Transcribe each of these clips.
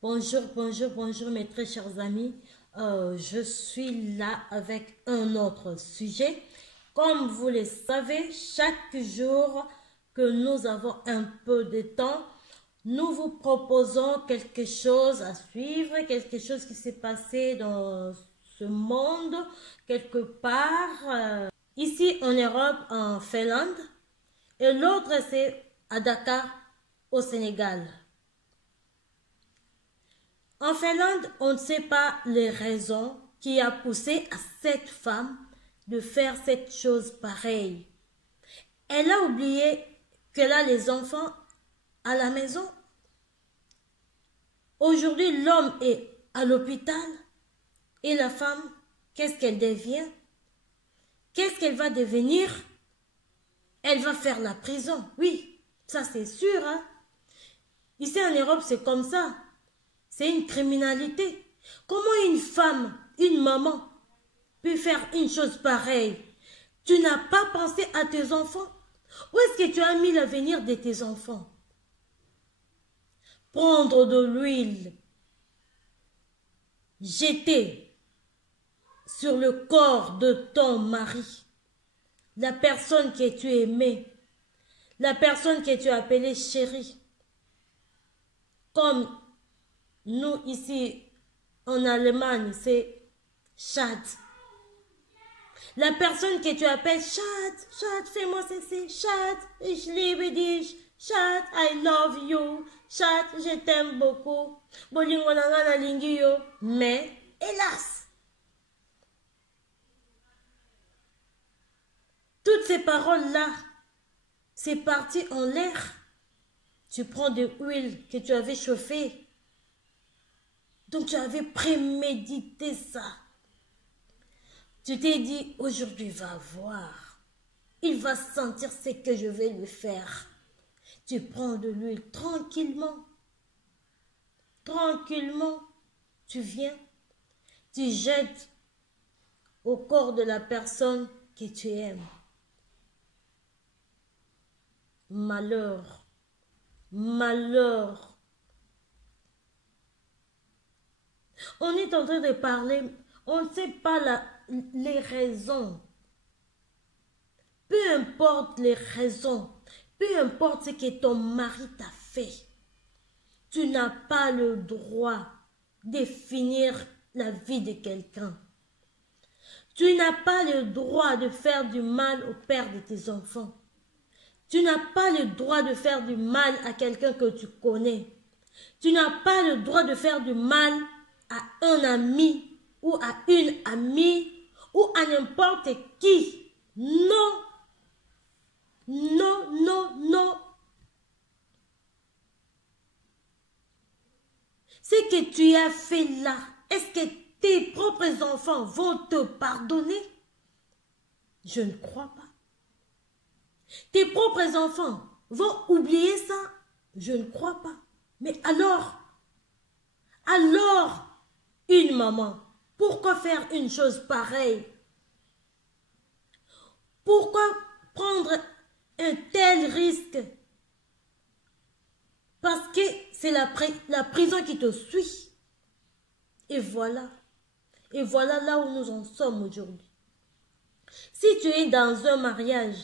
Bonjour, bonjour, bonjour mes très chers amis. Je suis là avec un autre sujet. Comme vous le savez, chaque jour que nous avons un peu de temps, nous vous proposons quelque chose à suivre, quelque chose qui s'est passé dans ce monde, quelque part, ici en Europe, en Finlande, et l'autre c'est à Dakar, au Sénégal. En Finlande, on ne sait pas les raisons qui a poussé à cette femme de faire cette chose pareille. Elle a oublié qu'elle a les enfants à la maison. Aujourd'hui, l'homme est à l'hôpital et la femme, qu'est-ce qu'elle devient? Qu'est-ce qu'elle va devenir? Elle va faire la prison. Oui, ça c'est sûr. Hein? Ici en Europe, c'est comme ça. C'est une criminalité. Comment une femme, une maman, peut faire une chose pareille? Tu n'as pas pensé à tes enfants? Où est-ce que tu as mis l'avenir de tes enfants? Prendre de l'huile, jeter sur le corps de ton mari, la personne que tu aimais, la personne que tu appelais chérie. Comme nous ici en Allemagne, c'est Schatz. La personne que tu appelles Schatz, Schatz, fais-moi ceci, Schatz, ich liebe dich, Schatz, I love you, Schatz, je t'aime beaucoup. Bolingo nanga na lingi yo. Mais, hélas, toutes ces paroles-là, c'est parti en l'air. Tu prends de l'huile que tu avais chauffée. Donc tu avais prémédité ça. Tu t'es dit, aujourd'hui va voir. Il va sentir ce que je vais lui faire. Tu prends de l'huile tranquillement. Tranquillement. Tu viens. Tu jettes au corps de la personne que tu aimes. Malheur. Malheur. On est en train de parler, on ne sait pas les raisons. Peu importe les raisons, peu importe ce que ton mari t'a fait, tu n'as pas le droit de finir la vie de quelqu'un. Tu n'as pas le droit de faire du mal au père de tes enfants. Tu n'as pas le droit de faire du mal à quelqu'un que tu connais. Tu n'as pas le droit de faire du mal à un ami ou à une amie ou à n'importe qui. Non, non, non, non. Ce que tu as fait là, est-ce que tes propres enfants vont te pardonner? Je ne crois pas. Tes propres enfants vont oublier ça? Je ne crois pas. Mais alors, une maman, pourquoi faire une chose pareille? Pourquoi prendre un tel risque? Parce que c'est la prison qui te suit. Et voilà. Et voilà là où nous en sommes aujourd'hui. Si tu es dans un mariage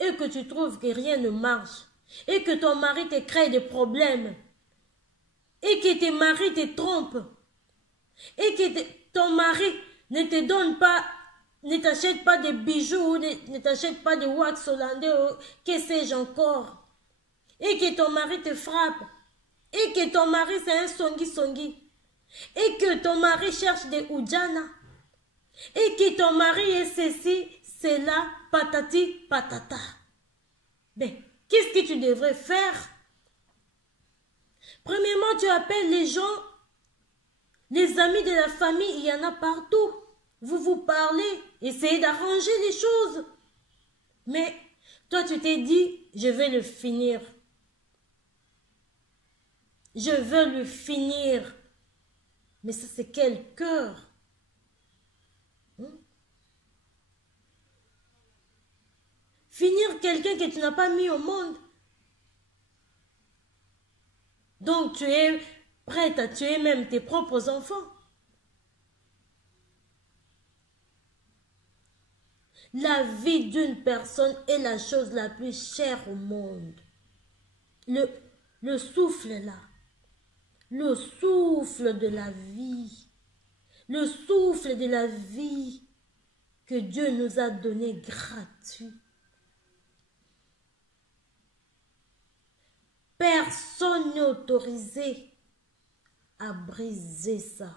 et que tu trouves que rien ne marche, et que ton mari te crée des problèmes, et que tes maris te trompent, et que ton mari ne te donne pas, ne t'achète pas des bijoux, ne t'achète pas de wax hollandais, que sais-je encore, et que ton mari te frappe, et que ton mari c'est un songi, et que ton mari cherche des oudjana, et que ton mari est ceci, c'est là, patati, patata. Mais qu'est-ce que tu devrais faire? Premièrement, tu appelles les gens, les amis de la famille, il y en a partout. Vous vous parlez, essayez d'arranger les choses. Mais toi, tu t'es dit, je vais le finir. Je veux le finir. Mais ça, c'est quel cœur? Finir quelqu'un que tu n'as pas mis au monde. Donc, tu es prête à tuer même tes propres enfants. La vie d'une personne est la chose la plus chère au monde. Le souffle là, le souffle de la vie, le souffle de la vie que Dieu nous a donné gratuit. Personne n'est autorisé à briser ça.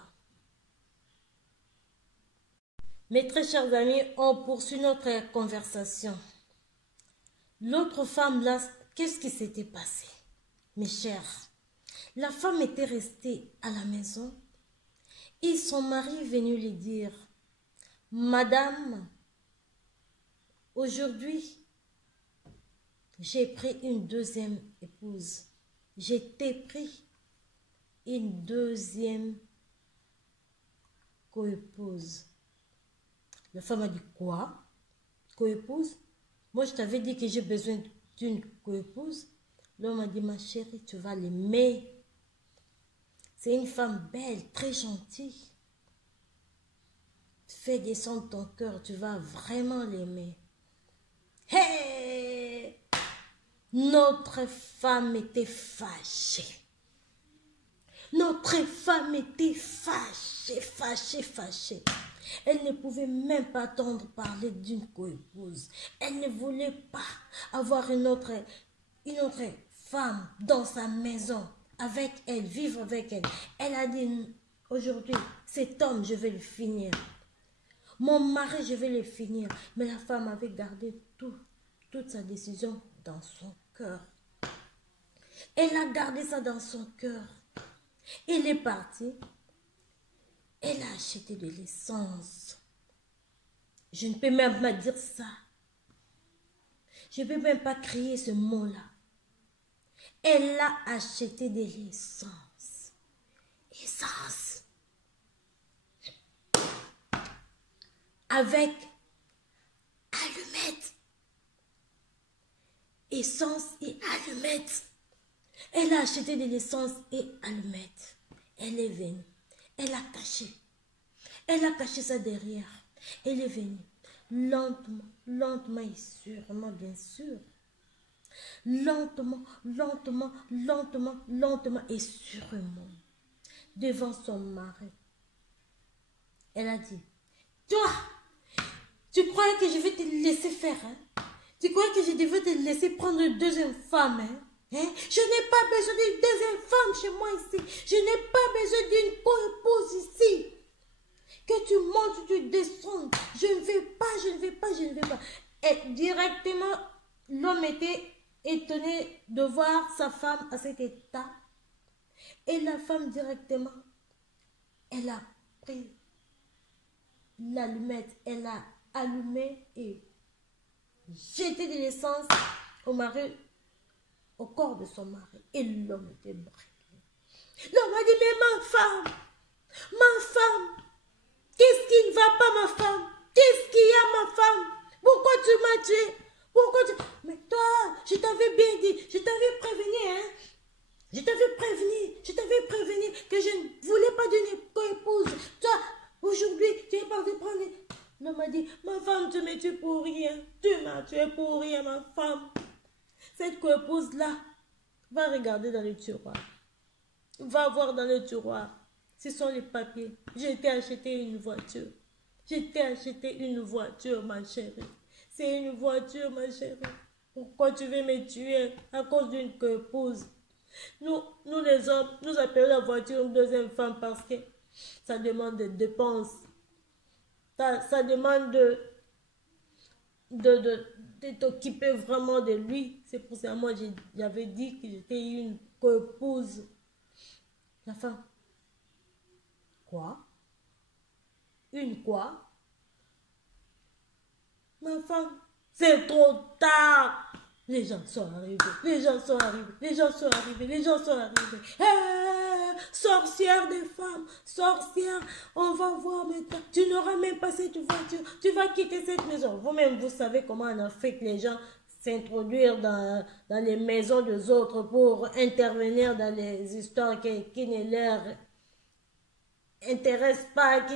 Mes très chers amis, on poursuit notre conversation. L'autre femme là, qu'est-ce qui s'était passé? Mes chers, la femme était restée à la maison et son mari est venu lui dire, Madame, aujourd'hui, j'ai pris une deuxième épouse. J'ai pris une deuxième coépouse. La femme a dit, quoi? Coépouse? Moi, je t'avais dit que j'ai besoin d'une coépouse. L'homme a dit, ma chérie, tu vas l'aimer. C'est une femme belle, très gentille. Fais descendre ton cœur, tu vas vraiment l'aimer. Hey! Notre femme était fâchée. Notre femme était fâchée. Elle ne pouvait même pas entendre parler d'une coépouse. Elle ne voulait pas avoir une autre femme dans sa maison, avec elle, vivre avec elle. Elle a dit, aujourd'hui, cet homme, je vais le finir. Mon mari, je vais le finir. Mais la femme avait gardé toute sa décision dans son cœur. Elle a gardé ça dans son cœur. Elle est partie. Elle a acheté de l'essence. Je ne peux même pas dire ça. Je ne peux même pas crier ce mot-là. Elle a acheté de l'essence. Essence. Avec allumettes. Essence et allumettes. Elle a acheté de l'essence et allumettes. Elle est venue. Elle a caché. Elle a caché ça derrière. Elle est venue. Lentement et sûrement, bien sûr. Lentement et sûrement. Devant son mari. Elle a dit, toi, tu croyais que je vais te laisser faire, hein? Tu crois que je devais te laisser prendre une deuxième femme, hein? Je n'ai pas besoin d'une deuxième femme chez moi ici. Je n'ai pas besoin d'une coépouse ici. Que tu montes, tu descends. Je ne vais pas. Et directement, l'homme était étonné de voir sa femme à cet état. Et la femme directement, elle a pris l'allumette, elle a allumé et jeté de l'essence au mari, au corps de son mari. Et l'homme était brûlé. L'homme a dit, mais ma femme, qu'est-ce qui ne va pas, ma femme? Qu'est-ce qu'il y a, ma femme? Pourquoi tu m'as tué? Mais toi, je t'avais bien dit, je t'avais prévenu, hein? Je t'avais prévenu que je ne voulais pas d'une coépouse. Toi, aujourd'hui, tu es parti prendre... L'homme m'a dit, ma femme, tu me tues pour rien. Tu m'as tué pour rien, ma femme. Cette coépouse-là, va regarder dans le tiroir. Va voir dans le tiroir. Ce sont les papiers. J'ai été acheter une voiture. Ma chérie. C'est une voiture, ma chérie. Pourquoi tu veux me tuer à cause d'une coépouse? Nous les hommes, nous appelons la voiture une deuxième femme parce que ça demande des dépenses. Ça demande de t'occuper vraiment de lui. C'est pour ça que moi j'avais dit que j'étais une coépouse. La femme. Quoi? Une quoi? Ma femme, c'est trop tard. Les gens sont arrivés. Sorcière des femmes, sorcière, on va voir maintenant. Tu n'auras même pas cette voiture. Tu vas quitter cette maison. Vous-même, vous savez comment en Afrique, les gens, s'introduire dans les maisons des autres pour intervenir dans les histoires qui ne leur intéressent pas,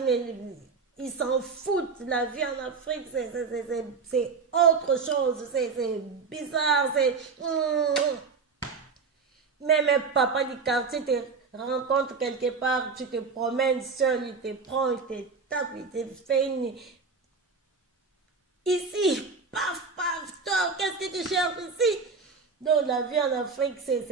ils s'en foutent. La vie en Afrique, c'est autre chose, c'est bizarre, Même un papa du quartier te rencontre quelque part, tu te promènes seul, il te prend, il te tape, il te fait une... Ici, paf, paf, toi, qu'est-ce que tu cherches ici? Donc la vie en Afrique, c'est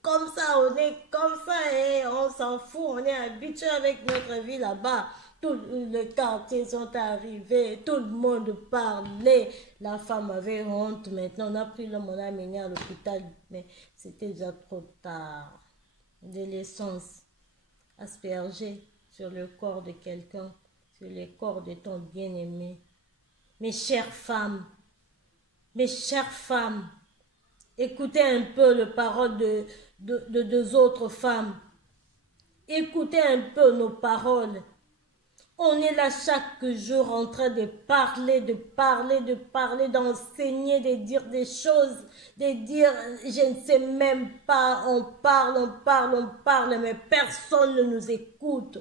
comme ça, on est comme ça et on s'en fout, on est habitué avec notre vie là-bas. Tout le quartier sont arrivés, tout le monde parlait. La femme avait honte. Maintenant, on a pris l'homme, on l'a amené à l'hôpital, mais c'était déjà trop tard. De l'essence aspergée sur le corps de quelqu'un, sur le corps de ton bien-aimé. Mes chères femmes, écoutez un peu les paroles de deux autres femmes. Écoutez un peu nos paroles. On est là chaque jour en train de parler, d'enseigner, de dire des choses, de dire, je ne sais même pas, on parle, mais personne ne nous écoute.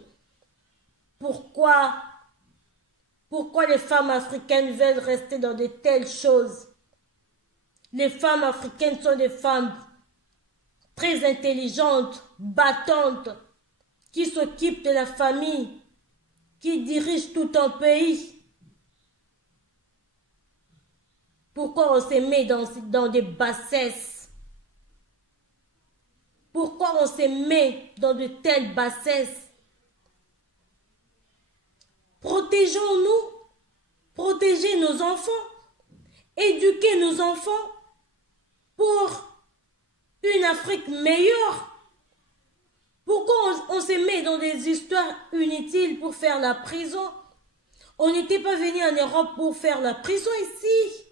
Pourquoi les femmes africaines veulent rester dans de telles choses? Les femmes africaines sont des femmes très intelligentes, battantes, qui s'occupent de la famille, qui dirigent tout un pays. Pourquoi on se met dans des bassesses? Pourquoi on se met dans de telles bassesses? Protégeons-nous, protégez nos enfants, éduquez nos enfants pour une Afrique meilleure. Pourquoi on se met dans des histoires inutiles pour faire la prison? On n'était pas venu en Europe pour faire la prison ici.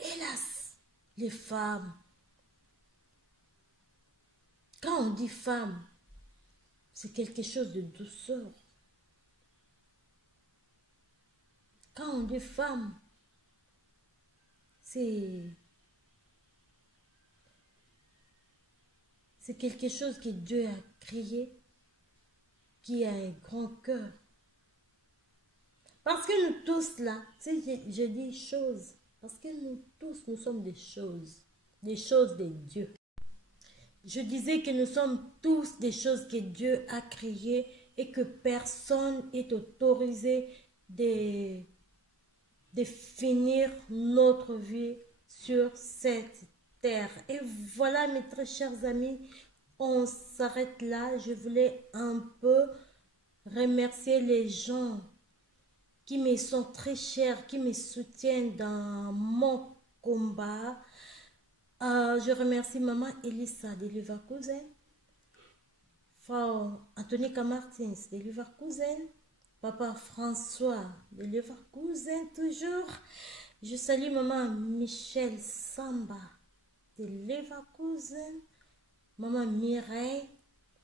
Hélas, les femmes. Quand on dit femme, c'est quelque chose de douceur. Quand on dit femme, c'est quelque chose que Dieu a créé, qui a un grand cœur. Parce que nous tous là, je dis choses, parce que nous tous, nous sommes des choses de Dieu. Je disais que nous sommes tous des choses que Dieu a créées et que personne n'est autorisé de finir notre vie sur cette terre. Et voilà, mes très chers amis, on s'arrête là. Je voulais un peu remercier les gens qui me sont très chers, qui me soutiennent dans mon combat. Je remercie Maman Elissa de Leverkusen, Frau Antonika Martins de Leverkusen, Papa François de Leverkusen toujours. Je salue Maman Michel Samba de Leverkusen, Maman Mireille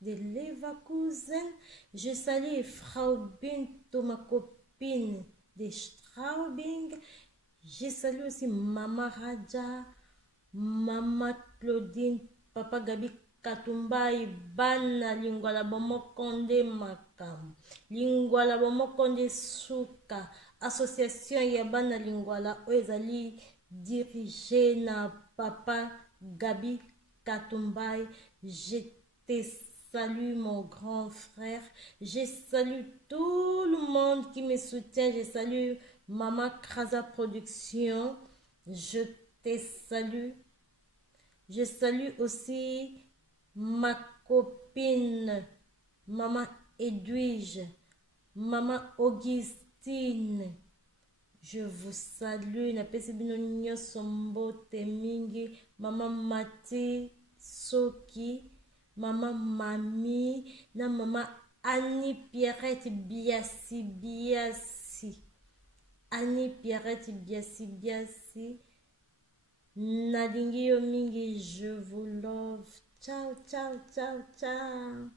de Leverkusen. Je salue Frau Binto, ma copine de Straubing. Je salue aussi Maman Raja, Maman Claudine, Papa Gabi Katumbai, Bana Lingwala Bomokonde Makam, Lingwala Bomokonde Suka, Association Yabana Lingwala Oezali, dirigée na Papa Gabi Katumbai. Je te salue mon grand frère, je salue tout le monde qui me soutient, je salue Maman Krasa Production, je te salue. Je salue aussi ma copine, Maman Edwige, Maman Augustine. Je vous salue. Maman Mati Soki, Maman Mami, na Maman Annie Pierrette Biassi. Annie Pierrette Biassi. Nadingi yo mingi, je vous love. Ciao, ciao, ciao, ciao.